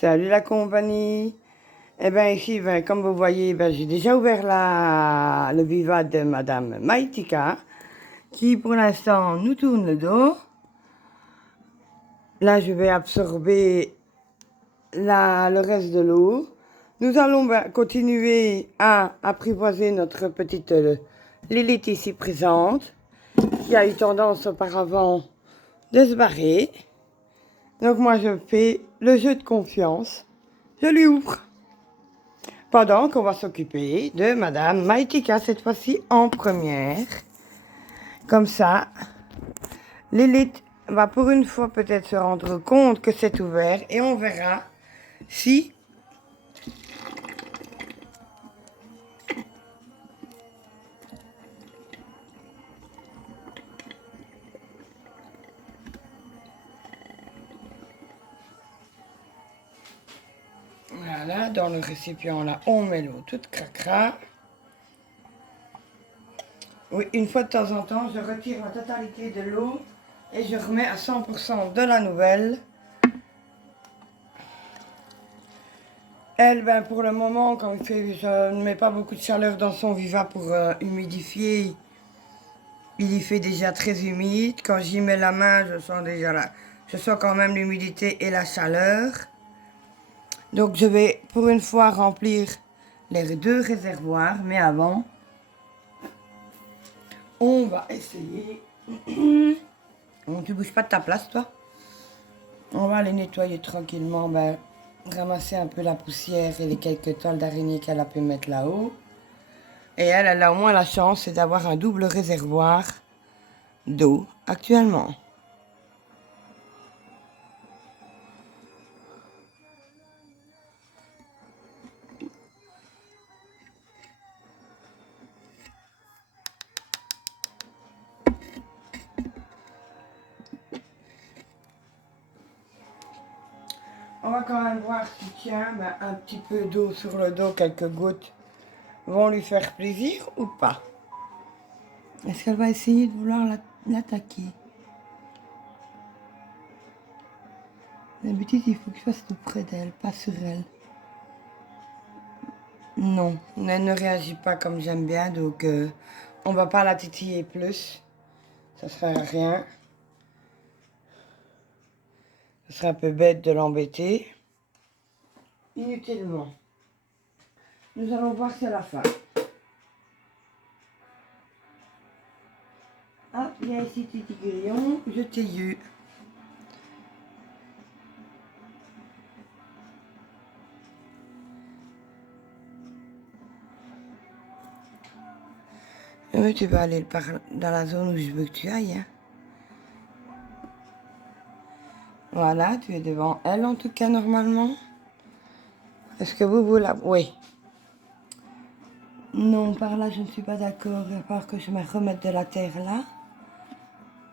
Salut la compagnie. Eh bien ici, comme vous voyez, j'ai déjà ouvert le vivat de Madame Maïtika, qui pour l'instant nous tourne le dos. Là, je vais absorber le reste de l'eau. Nous allons continuer à apprivoiser notre petite Lilith ici présente, qui a eu tendance auparavant de se barrer. Donc moi, je fais le jeu de confiance. Je lui ouvre. Pendant qu'on va s'occuper de Madame Maïtika, cette fois-ci en première. Comme ça, Lilith va pour une fois peut-être se rendre compte que c'est ouvert et on verra si voilà, dans le récipient là, on met l'eau toute cracra. Oui, une fois de temps en temps, je retire la totalité de l'eau et je remets à 100% de la nouvelle. Elle, pour le moment, quand je ne mets pas beaucoup de chaleur dans son vivat pour humidifier, il y fait déjà très humide. Quand j'y mets la main, je sens quand même l'humidité et la chaleur. Donc je vais pour une fois remplir les deux réservoirs, mais avant, on va essayer. Bon, tu bouges pas de ta place, toi. On va aller nettoyer tranquillement, ramasser un peu la poussière et les quelques toiles d'araignée qu'elle a pu mettre là-haut. Et elle a au moins la chance, c'est d'avoir un double réservoir d'eau actuellement. On va quand même voir si tiens, un petit peu d'eau sur le dos, quelques gouttes, vont lui faire plaisir ou pas. Est-ce qu'elle va essayer de vouloir l'attaquer? D'habitude, il faut que je fasse tout près d'elle, pas sur elle. Non, elle ne réagit pas comme j'aime bien, donc on va pas la titiller plus. Ça sert à rien. Ce serait un peu bête de l'embêter. Inutilement. Nous allons voir si elle a faim. Ah, viens ici, petit grillon, je t'ai eu. Oui, tu vas aller dans la zone où je veux que tu ailles. Hein. Voilà, tu es devant elle en tout cas normalement. Est-ce que vous la... Oui. Non, par là je ne suis pas d'accord. Il va falloir que je me remette de la terre là.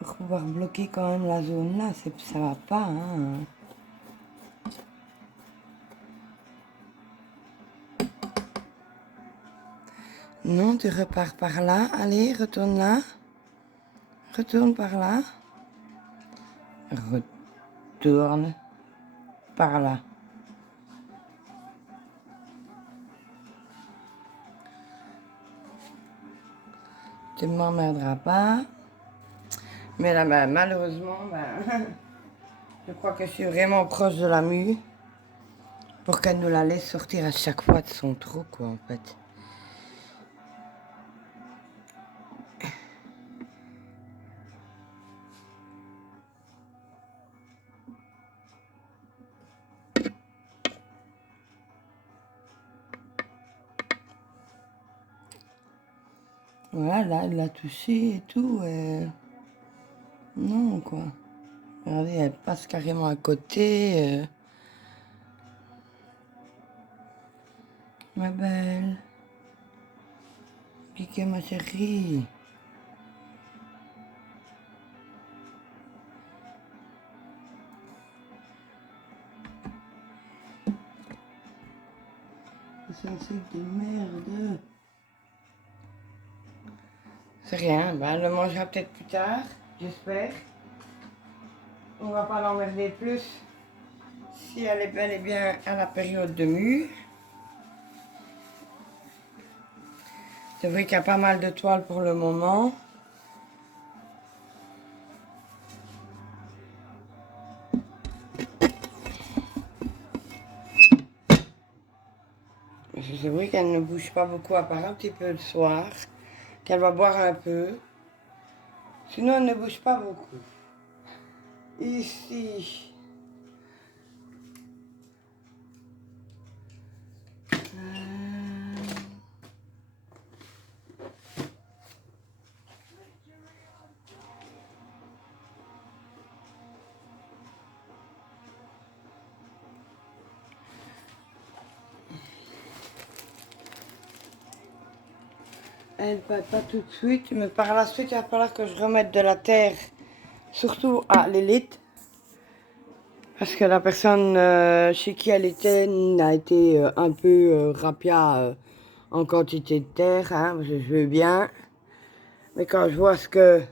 Pour pouvoir bloquer quand même la zone là. Ça va pas, hein. Non, tu repars par là. Allez, retourne là. Retourne par là. Retourne par là. Tu ne m'emmerderas pas. Mais là, malheureusement, je crois que je suis vraiment proche de la mue pour qu'elle nous la laisse sortir à chaque fois de son trou, quoi, en fait. Voilà, là, elle l'a touché et tout. Non, quoi. Regardez, elle passe carrément à côté. Ma belle. Piqué, ma chérie. C'est un truc de merde. C'est rien, elle le mangera peut-être plus tard, j'espère. On va pas l'emmerder plus Ici, elle est bel et bien à la période de mûre. C'est vrai qu'il y a pas mal de toiles pour le moment. C'est vrai qu'elle ne bouge pas beaucoup, à part un petit peu le soir, qu'elle va boire un peu. Sinon, elle ne bouge pas beaucoup. Ici. Elle ne va pas tout de suite, mais par la suite, il va falloir que je remette de la terre, surtout à l'élite. Parce que la personne chez qui elle était a été un peu rapia en quantité de terre, hein, je veux bien. Mais quand je vois ce que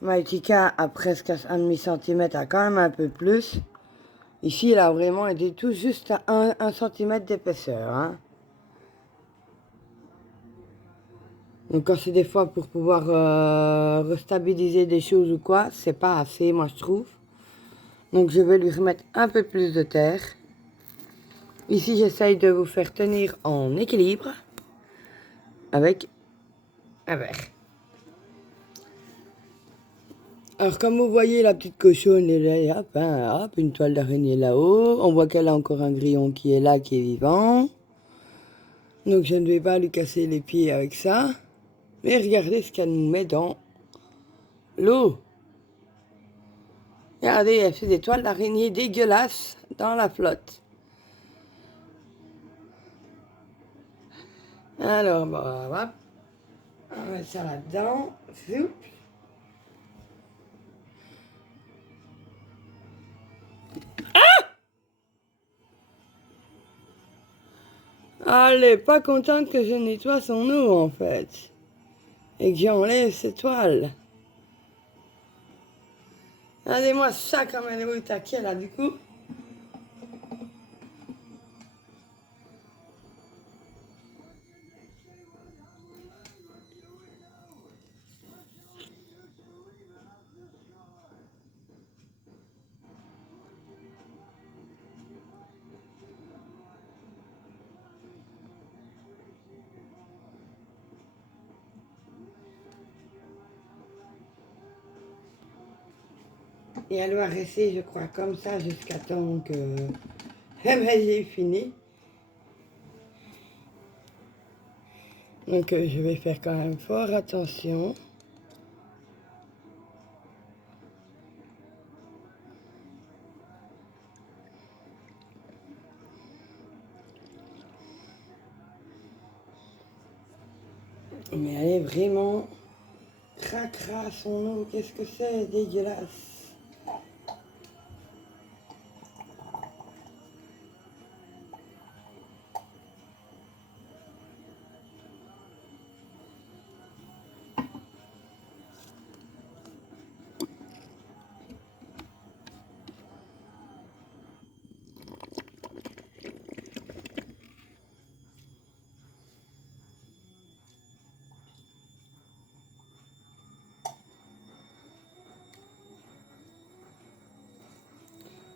Maïtika a presque un demi-centimètre, a quand même un peu plus. Ici, elle a vraiment été tout juste à 1 centimètre d'épaisseur. Hein. Donc quand c'est des fois pour pouvoir restabiliser des choses ou quoi, c'est pas assez, moi je trouve. Donc je vais lui remettre un peu plus de terre. Ici, j'essaye de vous faire tenir en équilibre avec un verre. Alors comme vous voyez, la petite cochonne est là, hop, hein, hop, une toile d'araignée là-haut. On voit qu'elle a encore un grillon qui est là, qui est vivant. Donc je ne vais pas lui casser les pieds avec ça. Mais regardez ce qu'elle nous met dans l'eau. Regardez, elle fait des toiles d'araignée dégueulasses dans la flotte. Alors, bon, hop, on met ça là-dedans. Zoup. Elle est pas contente que je nettoie son eau en fait. Et que j'enlève ses toiles. Regardez-moi ça comme elle est au taquet là du coup. Et elle va rester, je crois, comme ça jusqu'à temps que j'ai fini. Donc je vais faire quand même fort attention. Mais elle est vraiment cracra son eau. Qu'est-ce que c'est dégueulasse.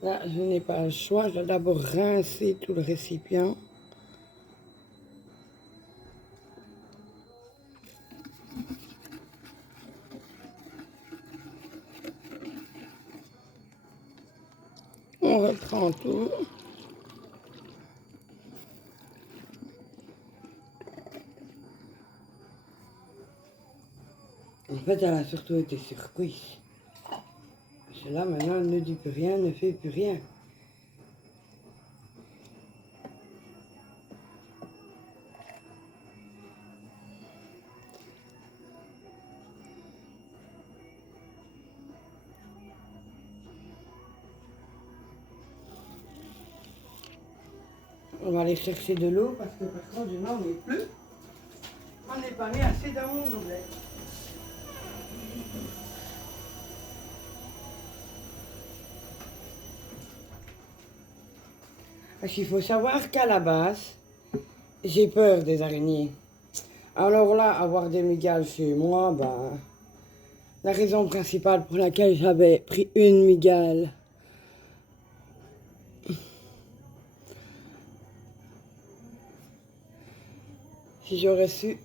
Là, je n'ai pas le choix. Je dois d'abord rincer tout le récipient. On reprend tout. En fait, elle a surtout été surprise. Parce que là, maintenant, elle ne dit plus rien, ne fait plus rien. On va aller chercher de l'eau parce que par contre, je n'en ai plus. On n'est pas mis assez dans mon gobelet. Parce qu'il faut savoir qu'à la base, j'ai peur des araignées. Alors là, avoir des migales chez moi, bah, la raison principale pour laquelle j'avais pris une migale, si j'aurais su,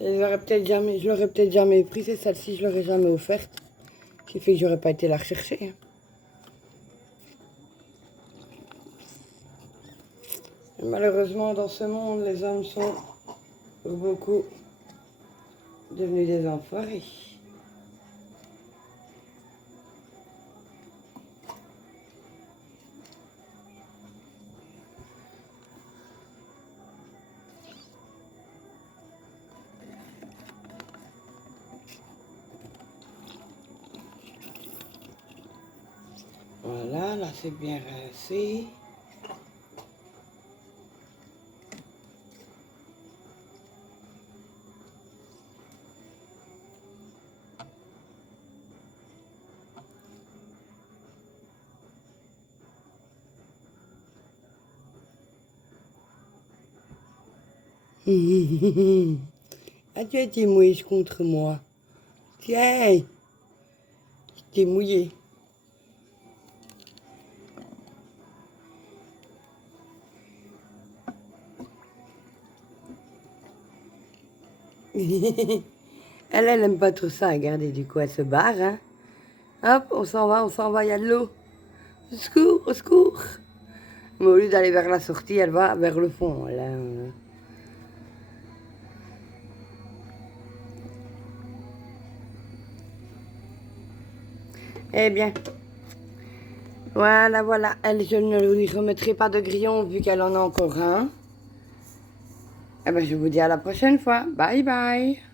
je l'aurais peut-être jamais pris, c'est celle-ci, je l'aurais jamais offerte. Ce qui fait que j'aurais pas été la rechercher. Et malheureusement, dans ce monde, les hommes sont pour beaucoup devenus des enfoirés. Voilà, là c'est bien rincé. Ah, tu as été mouillé contre moi. Tiens, je t'ai mouillé. Elle aime pas trop ça. Regardez, du coup, elle se barre. Hein. Hop, on s'en va, il y a de l'eau. Au secours, au secours. Mais au lieu d'aller vers la sortie, elle va vers le fond. Là. Eh bien, voilà. Elle, je ne lui remettrai pas de grillon vu qu'elle en a encore un. Eh bien, je vous dis à la prochaine fois. Bye bye.